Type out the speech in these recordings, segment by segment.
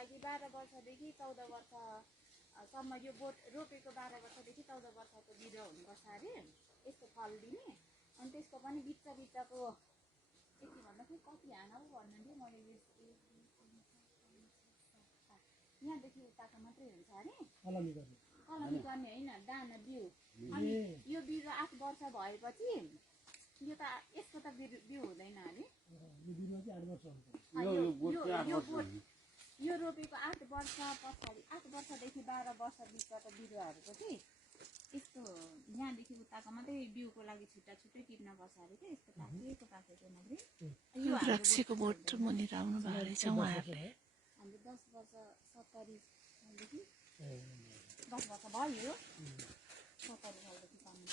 लागि 12 वर्षदेखि 14 वर्षसम्म यो बोट रोपेको 12 वर्षदेखि 14 वर्षको बिरुवा हुनुपर्छ अरे यस्तो फल दिने। अनि त्यसको पनि बिच्चाको यति भन्दाखेरि कति हानौ भन्नुहुन्थ्यो मैले यहाँदेखि उताको मात्रै हुन्छ अरे कलमी गर्ने होइन दाना बिउ। अनि यो बिरुवा 8 वर्ष भएपछि यो त यसको त बिउ हुँदैन अरे यो रोपेको 8 वर्ष पछाडि 8 वर्षदेखि 12 वर्ष बिचको बिरुवाहरूको चाहिँ यस्तो यहाँदेखि उताको मात्रै बिउको लागि छुट्टा छुट्टै टिप्नुपर्छ अरे क्या। यस्तो पाकेको नगरी यो रक्सीको बोट मुनिर आउनु भएको रहेछ उहाँहरूले। हाम्रो 10 वर्ष 70 सालदेखि 10 वर्ष भयो 70 सालदेखि पाउनु।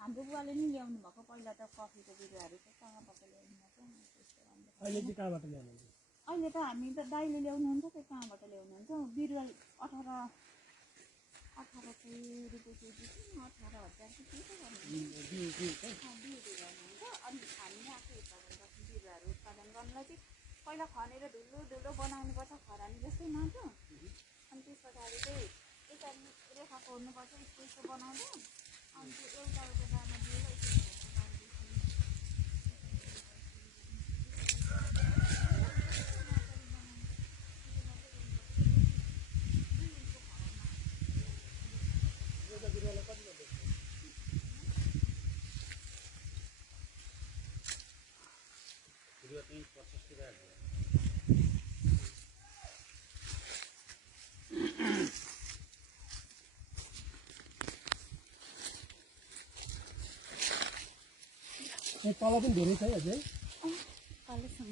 हाम्रो बुवाले नि ल्याउनु भएको पहिला त कफीको बिरुवाहरू चाहिँ कहाँबाट ल्याउनु भएको अहिले चाहिँ कहाँबाट ल्याउनुहुन्छ? अहिले त हामी त दाइले ल्याउनुहुन्छ त्यो कहाँबाट ल्याउनुहुन्छ बिरुवा 18 रुपियाँ केजी 18,000 कि के गर्नुहुन्छ। अनि हामीले आफै उत्पादन गर्छौँ बिरुवाहरू उत्पादन गर्नलाई चाहिँ पहिला खनेर धुलो बनाउनुपर्छ खरानी जस्तै माटो। अनि त्यस पछाडि चाहिँ यता रेखा कोर्नुपर्छ स्पेसको बनाउँदा। अनि त्यो एउटा दाना दिएर तल पनि धेरै छ है अझै तलसँग